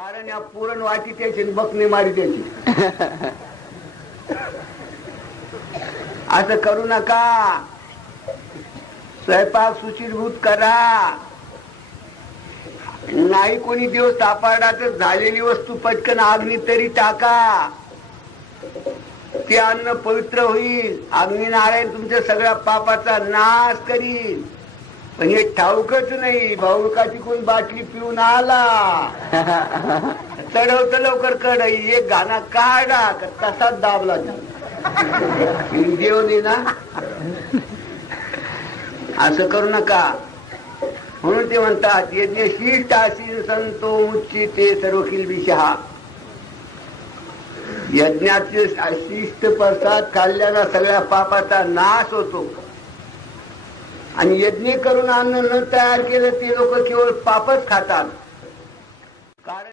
कारण या पुरण वाटी त्याची बकने मारी त्याची. असं करू नका. स्वयंपाक सुचिरभूत करा. नाही कोणी दिवस सापडला तर झालेली वस्तू पटकन अग्नी तरी टाका. ते अन्न पवित्र होईल. अग्नी नारायण तुमच्या सगळ्या पापाचा नाश करील. पण हे ठाऊकच नाही भाऊकाची कोण बाटली पिऊन आला. चढवत लवकर कड एक गाणं काढा तसाच दाबला देव दे ना. असं करू नका. म्हणून ते म्हणतात यज्ञ शिष्ट असील संतो उच्चिते सर्व किलबिशहा यज्ञाचे शिष्ट प्रसाद खाल्ल्याला सगळ्या पापाचा नाश होतो. आणि यज्ञ करून अन्न न तयार केलं ते लोक केवळ पापच खातात. कारण